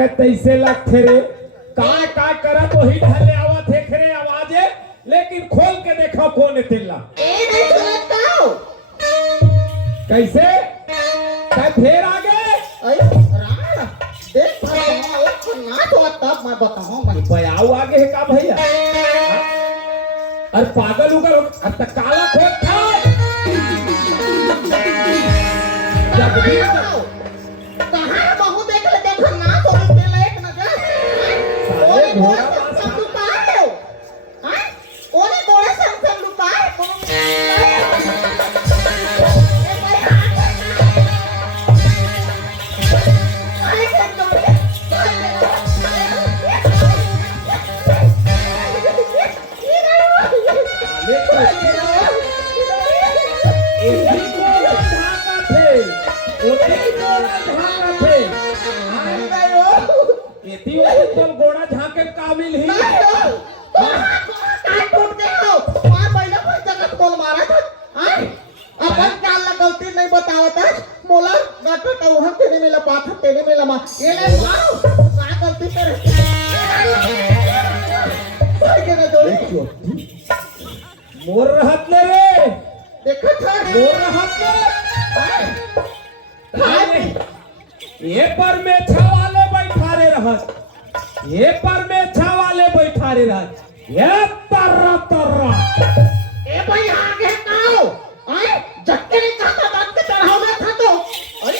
लागे तैसे लगते रे का करत वही ढले आवत है खरे आवाजे लेकिन खोल के देखो कौन है तिल्ला ए नहीं सुनता कैसे क्या फिर आगे अरे राणा देख एक ना तो तब मैं बताऊं मैं बयाऊ आगे है का भैया अरे पागल उगल अब तक काला खोद था जब भी कहां बहु देख ले देखो ना तो पहले एक नजर ओरे घोड़ा सब लुकाए हां ओरे घोड़ा सब लुकाए गोड़ा झाके काबिल ही काय टूट गयो मां पहिला कोई जगत बोल मारा था हां अपन काल लगौती नहीं बतावत है मोला गाटो तो हम तेरे में लपात तेरे में लमा ये ले मारो का गलती कर कोई के दो मोर रहत ले रे देखो था मोर रहत ले ये पर में छवाले बैठा रे रहत ये पर में छवाले बैठा रे रहत ये तररा तररा ए भाई आगे काओ आए जट्टे ने कहा बात के तरह में था तो अरे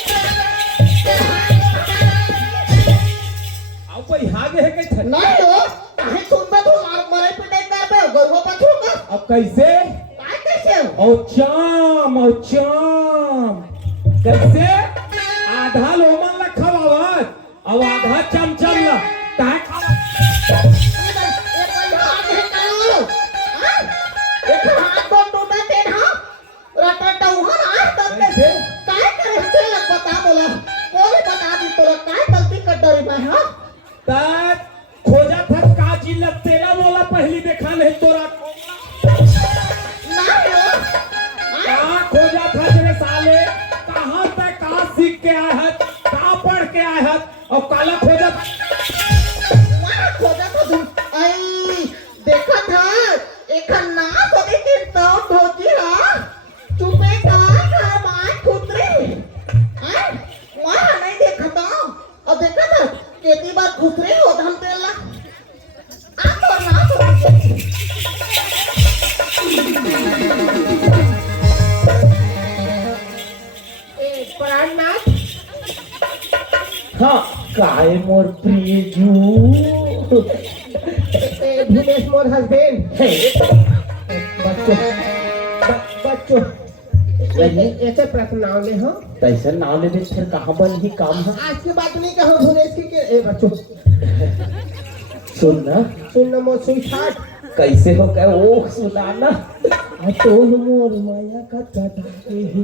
अब भाई आगे है के नहीं हो काहे सुन में तू मार मरे पिटाई कर बे गरुआ पछू का अब कैसे काय कैसे ओ चाम कैसे आधा लोमन लखवावत अब आधा चमचम ला काय खोजा था का चीज तेरा बोला पहली देखा नहीं तोरा कहाँ खोजा था तेरे साले कहाँ तक कहाँ सीख के आया है कहाँ पढ़ के आया है और काला खोजा देखा था एक ना सभी की तो धोती है चुपे का मार खुतरे हैं वहाँ नहीं देखा था और देखा था केती बार खुतरे हो धम तेला आप और ना प्राणनाथ हाँ काय मोर प्रिय जू भूमेश मोर हस्बैंड बच्चों ऐसे प्रश्न नाम ले हो तैसे नाम ले फिर कहाँ बन ही काम है आज की बात नहीं कहो भूमेश की के ए बच्चों सुनना मोर स्वीटहार्ट कैसे हो गए ओ सुनाना तो मोर माया का दादा के ही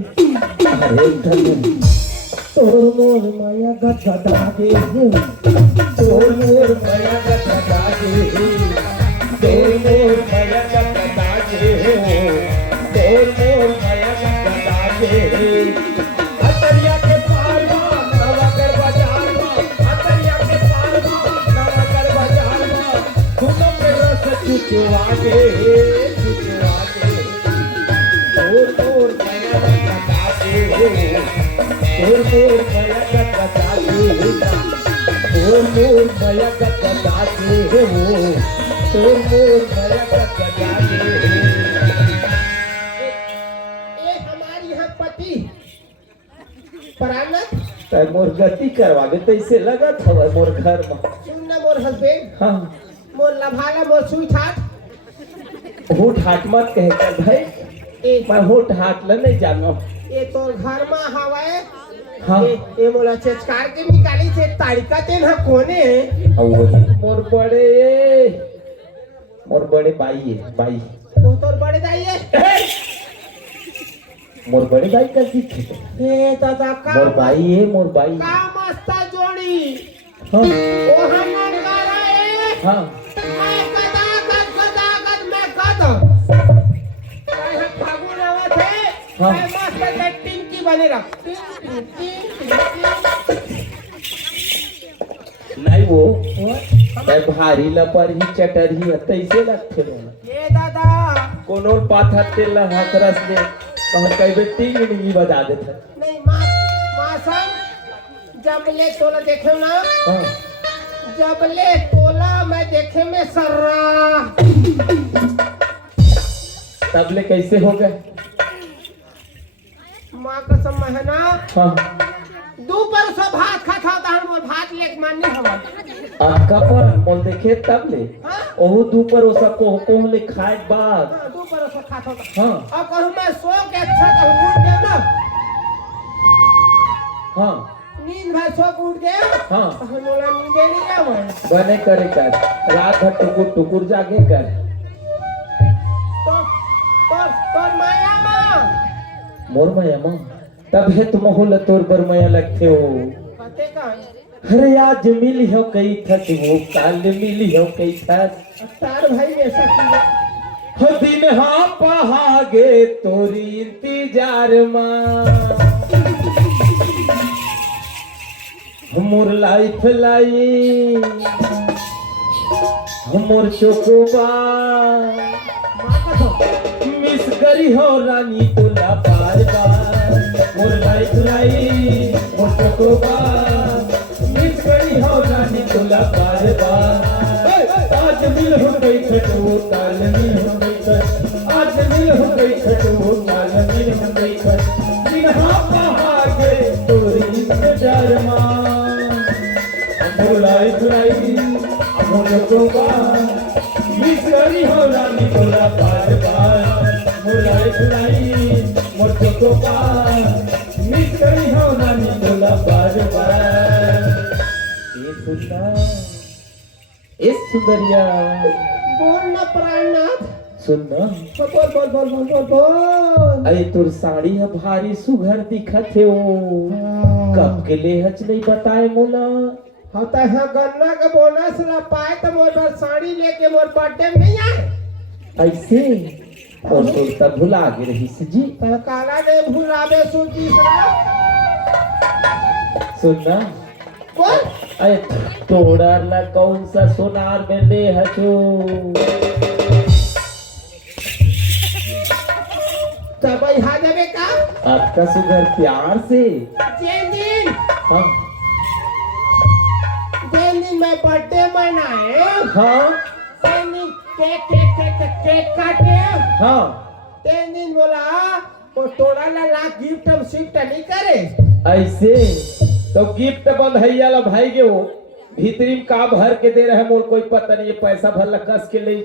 अरे इधर तो मोर माया का दादा के ही तो मोर माया का दादा के ही तो मोर माया का दादा के ही तो मोर माया का दादा के ही अतरिया के पार में नवाकर बाजार में अतरिया के पार में नवाकर बाजार में दोनों के रस चुचवा के मोर माया का दादा के मोर माया का दादा के मोर माया का दादा के मोर माया का दादा के ये हमारी यहाँ पति प्राणनाथ तय मोर गति करवा दे तैसे लगा था मोर घर में सुनना मोर हस्बैंड हाँ मोर लभाला मोर स्वीटहार्ट होठ हाट मत कहे कर भाई मैं होठ हाट ल नहीं जानो ये तो घर में हवाए हाँ ये मोला चेचकार के निकाली से तारिका तेन हा कोने मोर बड़े बाई है बाई तो तोर बड़े दाई है मोर बड़े भाई का सीख ए दादा का मोर भाई है मोर भाई का मस्त जोड़ी हाँ ओ हम करा है हाँ मैं गद मैं गद है फागुन आवत है हाँ। मैं मस्त टिंकी बने रख नहीं वो और मैं भारी लपर ही चटर ही तैसे लगते मोला ये दादा कोनो पाथा तेल हाथ रस दे कहत कई बेटी नहीं बजा देता नहीं माँ संग जब ले तोला देखे ना हाँ जब ले तोला मैं देखे में सर्रा तब ले कैसे हो गए माँ कसम है ना हाँ दोपहर से भात खाता था हम और भात लेके मानने हवा आपका पर मोल देखे तब ले हाँ ओहु दोपहर ओसा को ले खाए बाद दोपहर से खाता था हाँ और कहूँ मैं सो के अच्छा तो उठ गया ना हाँ नींद भाई सो के उठ गया हाँ तो हम बोला नींद नहीं आवे बने करे कर रात भर टुकुर टुकुर जागे कर तो तो माया माँ मोर माया माँ तब है तुम होल तोर बर माया लगते हो कहते का अरे आज मिली हो कई थक वो काल मिली हो कई थक तार भाई ऐसा किया हो दिन हाँ पहागे तोरी इंतजार माँ मोर लाइफ लाई मोर चोकोबा माँ कसम मिस करी हो रानी तोला बार बार मोर लाइफ लाई मोर चोकोबा मिस करी हो रानी तोला बार बार आज मिल हो गई खटो ताल मिल हो गई खट आज मिल हो गई खटो ताल मिल हो गई खट दिन हाँ पहागे तोरी इंतजार माँ मोर लाइफ लाई मोर चोकोबा मिस करी हो रानी तोला बार बार मोर लाइफ लाई मोर चोकोबा मिस करी हो रानी तोला बार बार ये सुनना ए सुंदरिया बोल ना प्राणनाथ सुनना बोल बोल बोल बोल बोल बोल अरे तोर साड़ी है भारी सुघर दिखत है ओ कब के ले हच नहीं बताए मोला होता है गन्ना का बोनस ना पाए तो मोर पर साड़ी लेके मोर बर्थडे में नहीं आए ऐसे और तो तब भुला गे रही जी तो काला ने भुलावे सुन तीसरा सुनना बोल अरे तोड़ा ला कौन सा सोनार में ले हचो तब यहाँ जावे का आपका सुगर प्यार से जैन दिन हाँ जैन दिन मैं बर्थडे मनाए हाँ जैन दिन केक केक केक केक काटे हाँ जैन दिन बोला वो तोड़ा ला गिफ्ट हम शिफ्ट नहीं करे ऐसे तो गिफ्ट बंधैया ला भाई गे वो भीतरी में का भर के दे रहे मोर कोई पता नहीं ये पैसा भर ला कस के ले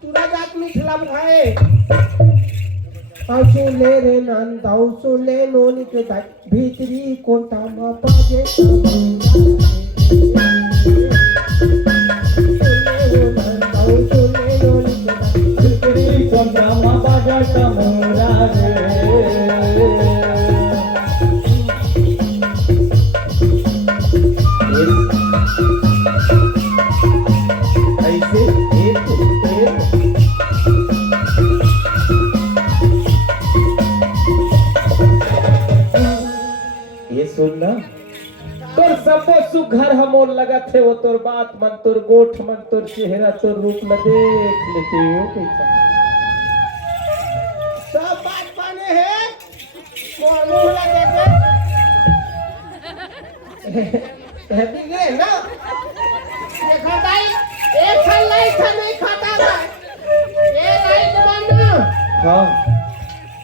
चूड़ा जात मिठला भाई आउसु ले रे नंद आउसु ले नोनी के दाई भीतरी कोंटा मा पाजे भीतरी कोंटा मा बाजा तमोरा ऐसे ये सुनना तोर सबो सुघर हमोर लगत है वो तोर बात मन तोर गोठ मन तोर चेहरा तोर रूप ल देख लेते हो कैसा सब बात बने है मोर मुंह लगे हैप्पी गे ना देखा भाई एक फल लाइट नहीं खाता भाई ये लाइट बंद हाँ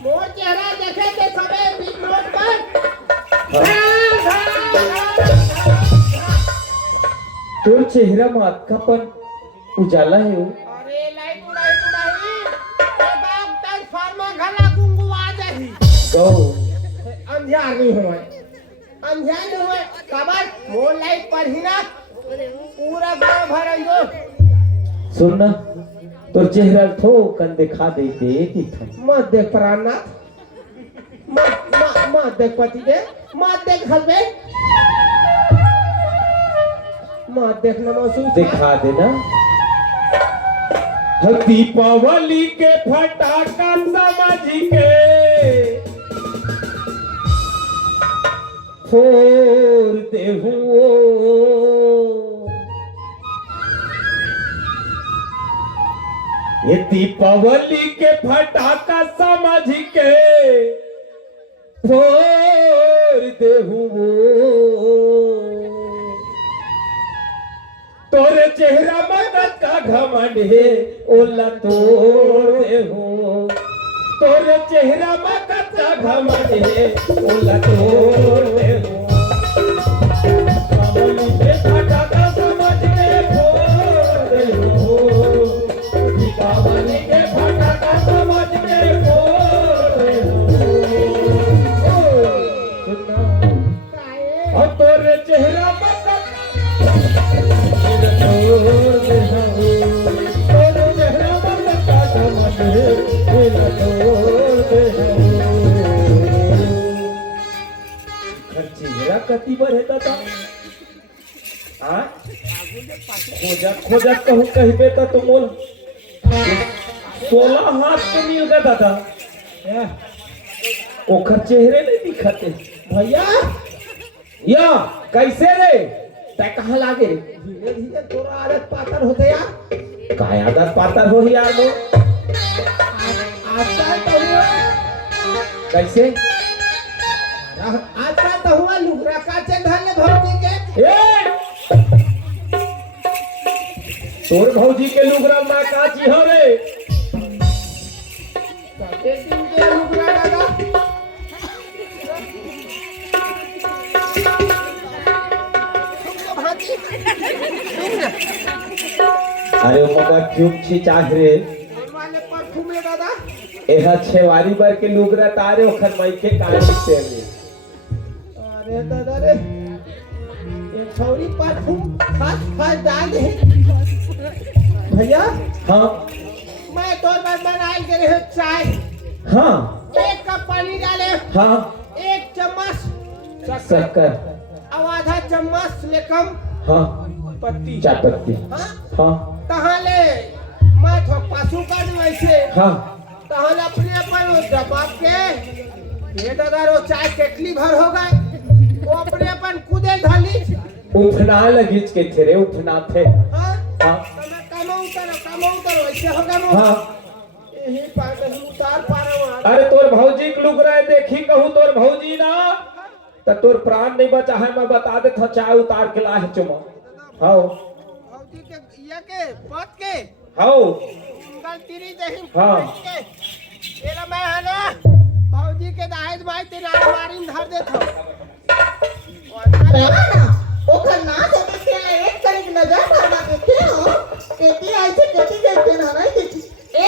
मोर चेहरा देखे के सबे बीच रोड पर तोर चेहरा मात का पर उजाला है वो अरे लाइट नहीं ये बाप तक फार्मा घला गुंगू आ जाही गौ अंधियार नहीं हुआ अंधियार नहीं हुआ कबर मोर लाइट पर ही ना पूरा गांव भरन दो सुनना तोर चेहरा थो कन दिखा देते कि था मत देख प्राणनाथ मत देख पति दे मत देख हस्बैंड मत देखना महसूस दिखा देना दीपावली के फटाका समझ के फोड़ देहूं ये दीपावली के फटाका समझ के फोड़ देहूं तोरे चेहरा मदद का घमंड है ओला तोड़ देहूं तोरे चेहरा मदद का घमंड है ओला तोड़ देहूं दीपावली के फटाका समझ के फोड़ देहूं दीपावली के फटाका समझ के फोड़ देहूं और तोरे चेहरा मदद चेहरा कति बर है दादा खोजत कहूँ कहबे तो तुम 16 हाथ के मिल गए दादा ओखर चेहरे नहीं दिखते भैया या कैसे रे तै कहाँ लागे रे धीरे धीरे तोरा आदत पातर होते यार काय आदत पातर हो यार वो आता तो हुआ कैसे आता तो हुआ लुगरा काचे धने भौजी के ए तोर भौजी के लुगरा ना काची हो रे काचे दिन के लुगरा दादा अरे मगर क्यों छी चाह रे वाले परफ्यूम है दादा एहा छेवारी बर के लुगरा तारे ओखन मई के काहे से रे अरे दादा रे ये छौरी परफ्यूम खास खास डाल दे भैया हाँ मैं तोर बार बनाए के रहे चाय हाँ 1 कप पानी डाले हाँ 1 चम्मच शक्कर और आधा चम्मच ले कम हाँ पत्ती चाय पत्ती हाँ हाँ तहाँ ले मैं थोक पासू कर दूँ ऐसे हाँ तहाँ ले अपने अपन दबाव के ये दादा रो चाय केटली भर हो गए वो अपने अपन कूदे ढाली उठना लगीच के थे रे उठना थे हाँ हाँ मैं कामों उतरो ऐसे हो गया हाँ यही पागल उतार पा रहा हूँ अरे तोर भौजी के लुगरा देखी कहूँ तोर भौजी ना तो तोर प्राण नहीं बचा है मैं बता दे था चाय उतार के ला है चुमा हाँ भौजी के ये के पद के हाँ कल तेरी जही हाँ। तेरा मैं है ना भौजी के दाहिद भाई तेरा मारी धर दे था ओखर ना तो के एक करीब नजर भरवा के थे हो केती आई से केती कहते ना नहीं देखी ए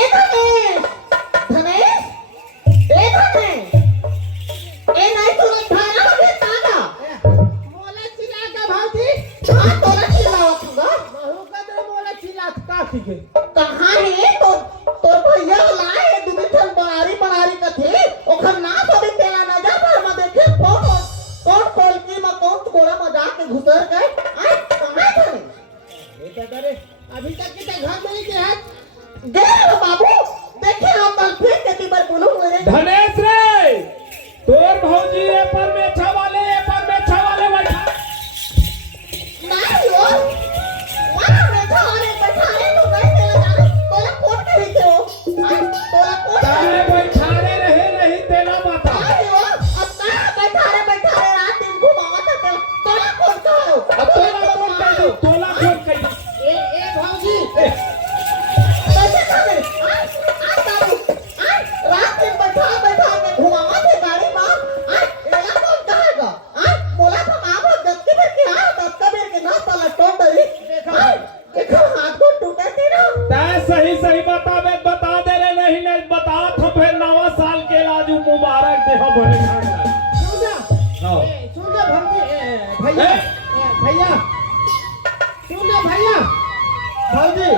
धनेश ए नहीं तो खाना लगे तागा मोला चिल्ला का भौजी हां तोला चिल्लावत होगा बहु कदर मोला चिल्लात का सीखे कहां है तो तोर भैया लाए दुबिठन बनारी कथे ओखर ना तो तेला नजर भरवा देखे कौन कोलकी में कौन गोरा मजाक के घुसर गए आई कहां थे ये दादा रे अभी तक के घर में नहीं गए गए बाबू देखे हम कल फिर केती बार बोलूं मेरे धनेश रे तोर भौजी ए पर बैठा वाले बैठा नहीं हो वहां बैठा रे तो कैसे लगा तोला कोट के रही हो तोला कोट तारे बैठारे रहे नहीं तेला बता नहीं हो अब कहां बैठा रे रात दिन घुमावत है तोला कोट का हो अब तोला कोट कही ए भौजी कैसे करे बाबू रात दिन बैठा के घुमावत है गाड़ी में एला कौन कहेगा बोला था मां बहुत गत्ती भर के तब कबीर के ना तला टोट दरी देखो हाथ को टूटे थी ना तै सही बता दे रे नहीं बता तो फिर नवा साल के लाजू मुबारक दे हो भले हाँ सुन भैया भैया भौजी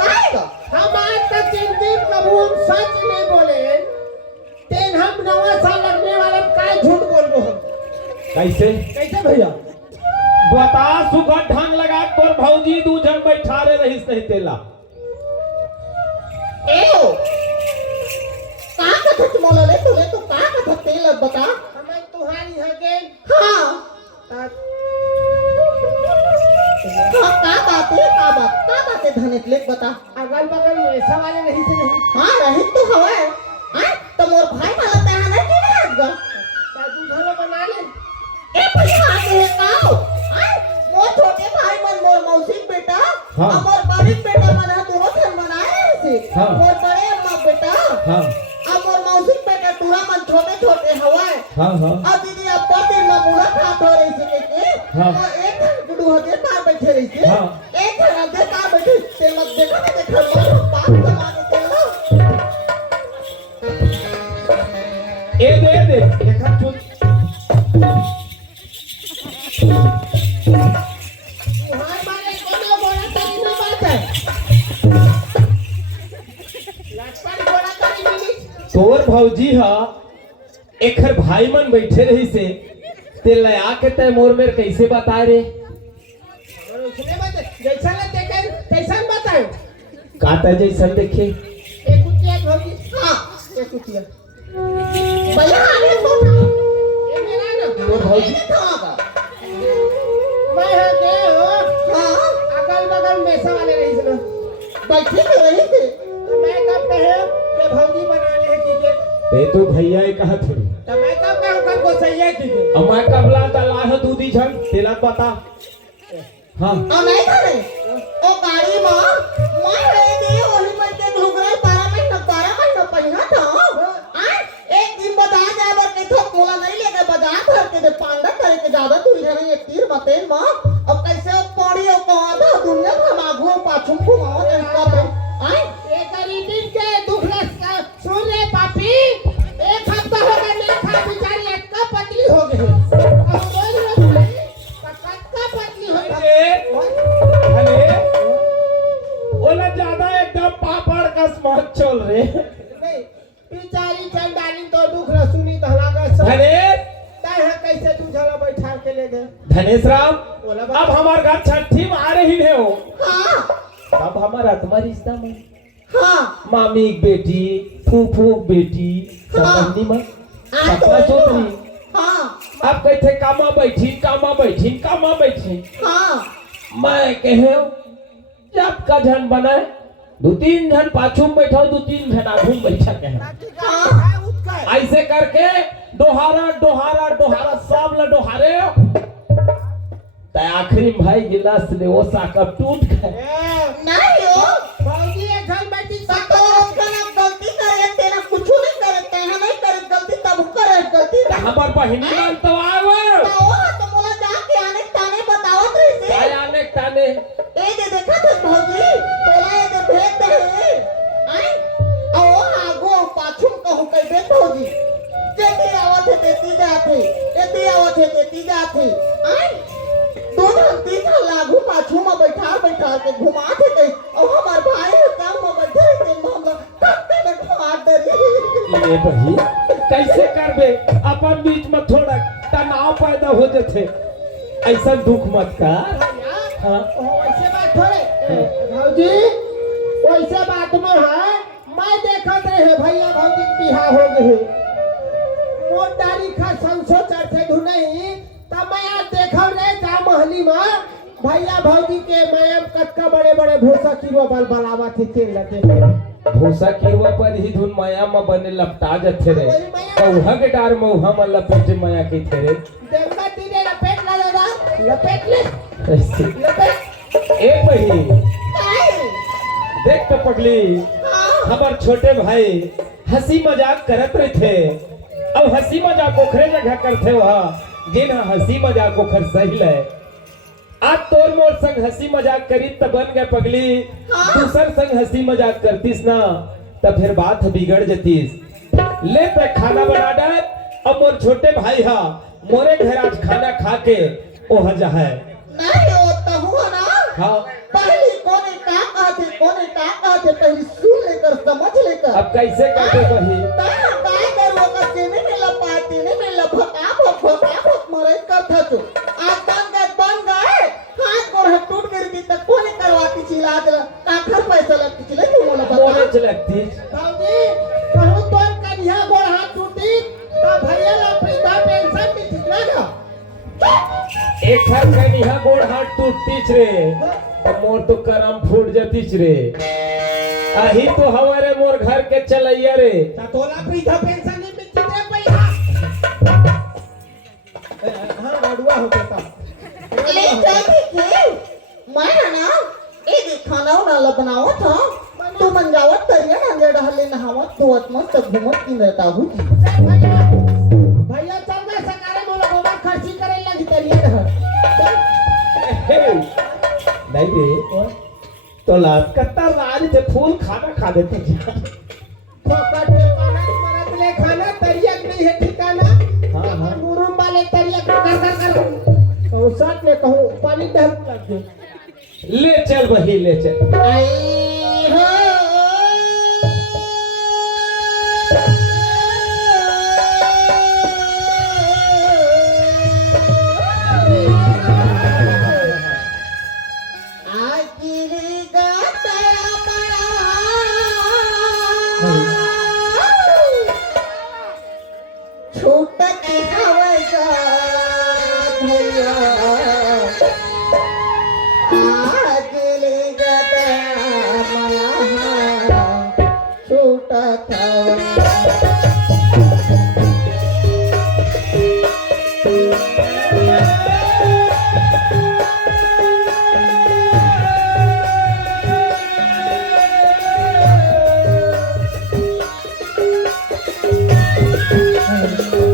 कहेगा हम आज तक 3 दिन कबू हम सच नहीं बोले तेन हम नवा साल लगने वाला काय झूठ बोल रहे हो कैसे भैया बता सुखद ढंग लगा तोर भौजी दू जन बैठारे रहीस नहीं तेला एओ का कथत मोला ले तूने तो का कथत तेल बता हमें तुम्हारी है के हां बात है धनिक लेक बता अगल बगल में ऐसा वाले नहीं से नहीं हाँ रही तो हवा है तो मोर भाई वाला तहा नहीं की नहीं गा तू घर बना ले ए भैया आगे है काओ मोर छोटे भाई मन मोर मौसी बेटा हाँ। और मोर बड़ी बेटा मन है दोनों थन बनाए से हाँ। मोर बड़े अम्मा बेटा हाँ और मोर मौसी बेटा टूरा मन छोटे छोटे हवा है हाँ हाँ और दीदी अब पर दिन में मुड़ा खात हो रही से के हाँ। और एक धन गुडू हजे पार बैठे रही से हाँ। एक धन हजे पार बैठे ते मत देखा ना देखा मोर बाप कमा के तेल ए दे देखा चुप तुम्हारे बारे को बोला तरी ना बात है लटपट बोला तरी मिली तोर भौजी हा एकर भाई मन बैठे रही से ते लया के ते मोर मेर कैसे बताए रे और उसने बात जैसा ले देखे तैसा बताओ काता जैसन देखे एक कुतिया भौजी हां एक कुतिया भैया आगे तो ये मेरा ना तोर भौजी था मैं है के हो हां अगल बगल में ऐसा वाले नहीं से बैठे के रही थी तो मैं कब कहे कि भौजी बना ले की के ते तो भैया ही कहा थोड़ी तो मैं कब कहूं कर को सही है की के अमा कबला दला है दूधी झन तेला बता हाँ और नहीं था रे ओ गाड़ी मां मैं है दे ओही मन के घुगरे 12 महीना पहिना था एक दिन बता जाए बर के थोक मोला नहीं लेके बाजार भर के दे पांडा करे के ज्यादा तू इधर एक तीर मतेन मां अब कैसे पौड़ी और कहा था दुनिया भर मागो पाछू घुमाओ इसका तो ये गरीबी के दुख लगा सुन रे पापी एक हफ्ता हो गया नहीं खा बेचारी एक का पतली हो गई अब बोल रहे का पतली हो गई अरे ओला ज्यादा एकदम पापड़ का स्मार्ट चल रे नहीं बेचारी चल डाली तो दुख न सुनी तो लगा सब अरे तय है कैसे तू झला बैठा के ले गए धनेश राम बोला अब हमार घर छठी में आ रही है हो हां अब हमारा तुम्हारी रिश्ता में हां मामी की बेटी फूफू की बेटी सब हाँ। बहनी में आ तो सपना सोच रही हां अब कहते कामा बैठी हां मैं कहे जब का जन बनाए 2-3 जन पाछू में बैठा 2-3 जन आगू में बैठा कहे ताकि गाय है उसका ऐसे करके डोहारा सब ल डोहारे ते आखिरी भाई गिलास ले वो साकब टूट गए नहीं हो भौजी एक घर बैठी तो उसका ना गलती करे तेरा कुछ नहीं करे तेरा नहीं करे गलती तब करे गलती ते हमार बहिनी मान तो आवे तो मोला जाके आने ताने बताओ तो इसे काय आने ताने ए दे देखा तो भौजी तोला ए दे भेज दे आई ओ आगो पाछू कहूं कई दे भौजी जेती आवत है तेती जाथे एती आवत है तेती जाथे आई दोनों तीन लागू पाछू में बैठा के घुमा थे गई और हमार भाई काम में बैठे थे हम कब तक मार दे ये बही कैसे करबे अपन बीच में थोड़ा तनाव पैदा हो जाते ऐसा दुख मत कर हाँ वैसे बात थोड़े भौजी वैसे बात में है मैं देखत रहे भैया भौजी के बिहार हो गए मोट दाढ़ी खा संसो चढ़ते धुनई तब मैं आज देखा रे जा महली में भैया भौजी के मैं कटका बड़े बड़े भूसा की वो बल बलावा थे तेल लगे भूसा केवा पर ही धुन माया में बने लपटा जाते रे कौहा के डार में उहा में लपेट माया के थे रे देखा तीने लपेट ला दादा लपेट ले ऐसे लपेट ए बही देख तो पगली हमार छोटे भाई हंसी मजाक करत रहे थे अब हंसी मजाक ओखरे जगह करते वहा जिन हंसी मजाक ओखर सही ले आज तोर मोर संग हंसी मजाक करी त बन गए पगली दूसर संग हंसी मजाक करतीस ना तब फिर बात बिगड़ जतीस ले पे खाना बना डाल अब मोर छोटे भाई हा मोरे घर आज खाना खा के ओ हजा है नहीं होता हुआ ना हाँ पहले कोने कहते पहले सुन लेकर समझ लेकर अब कैसे करते वही काय कर वो का चेने में लपाती ने में लफका मरे करता तो आज बन गए हाथ गोड़ टूट गई थी तक कोने करवाती थी इलाज आखिर पैसा लगती थी लेकिन मोला मोरे बता लगती भौजी कहूं तोर कन्या गोड़ हाथ टूटी तो भैया ला पैसा पेंशन भी ठीक ना एक एखर कनिहा गोड़ हाथ टूटतीच रे अब मोर तो करम फूट जतीच रे आही तो हमारे मोर घर के चलैया रे तोला वृद्धा पेंशन नहीं मिलती रे पैसा हां अडुआ हो जाता ले जाती थी मैं ना ये खाना वाला बनाओ था तो मंगावत करिए ना अंदर डहले नहावत धोवत मस्त घूमत की रहता हूँ भैया चल ना सकारे बोलो गोबर खर्ची करे लगी तरिया नहीं रे तो लात कत्ता राज ते फूल खाना खा देते फोकट में खाना मरत ले खाना तरिया नहीं है ठिकाना हाँ हाँ मुरुम वाले तरिया कर औसत में कहूँ पानी डर लग गए ले चल वही ले चल आई हो आगिरी गाता छोटक हवगा भैया आगिरी गाता छोटक Hey.